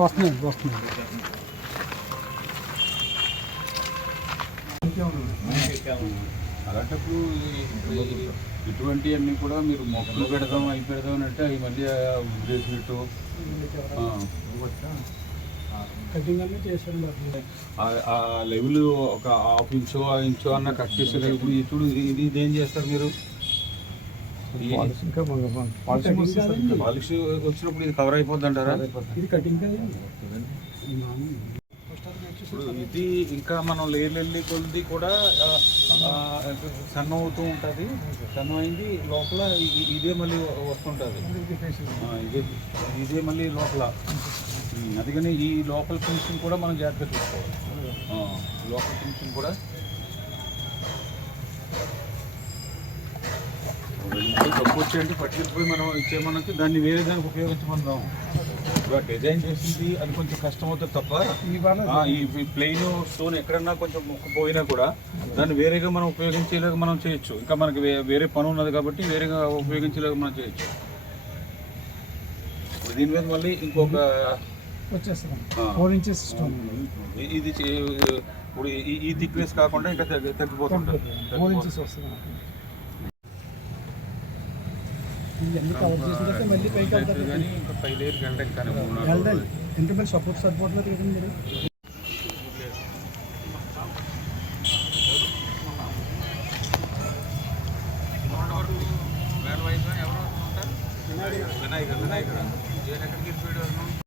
వస్తున్నాయి వస్తున్నాయి అలాంటప్పుడు ఈ- ఇటువంటి అన్ని కూడా మీరు మొక్కలు పెడదాం అవి పెడదాం అంటే అవి మళ్ళీ ఉద్దేశినట్టు కటింగ్ అన్నీ చేశాను బాబు ఆ లెవెల్ ఒక హాఫ్ ఇంచో ఆ ఇంచో అన్న కట్ చేసే ఇప్పుడు చూడు ఇది ఇది ఏం చేస్తారు మీరు? పాలిష్ వచ్చినప్పుడు ఇది కవర్ అయిపోద్ది అంటారా? ఇది కటింగ్ ఇది ఇంకా మనం లేయర్ కొలిది కూడా సన్న అవుతూ ఉంటుంది. సన్న అయింది లోపల ఇదే మళ్ళీ వస్తుంటుంది. ఇదే ఇదే మళ్ళీ లోపల. అందుకని ఈ లోపల ఫినిషింగ్ కూడా మనం జాగ్రత్త చూసుకోవాలి. లోపల ఫినిషింగ్ కూడా. తప్పు వచ్చేయండి పట్టుకెళ్ళిపోయి మనం ఇచ్చే మనకి దాన్ని వేరే దానికి ఉపయోగించమన్నాం. డిజైన్ చేసింది అది కొంచెం కష్టం అవుతుంది తప్ప ఈ ప్లెయిన్ స్టోన్ ఎక్కడన్నా కొంచెం ముక్కు పోయినా కూడా దాన్ని వేరేగా మనం ఉపయోగించేలాగా మనం చేయొచ్చు. ఇంకా మనకి వేరే పని ఉన్నది కాబట్టి వేరేగా ఉపయోగించేలాగా మనం చేయొచ్చు. దీని మీద మళ్ళీ ఇంకొక. ఫోర్ ఇంచెస్ స్టోన్ ఇది ఇప్పుడు ఈ- థిక్నెస్ కాకుండా ఇంకా తగ్గి- తగ్గిపోతుంటుంది ఫోర్ ఇంచెస్ వస్తుంది. ఎందుకంటే సపోర్ట్ సరిపోతున్నారు కదండి మీరు వినాయక వినాయక వినాయక ఎక్కడికి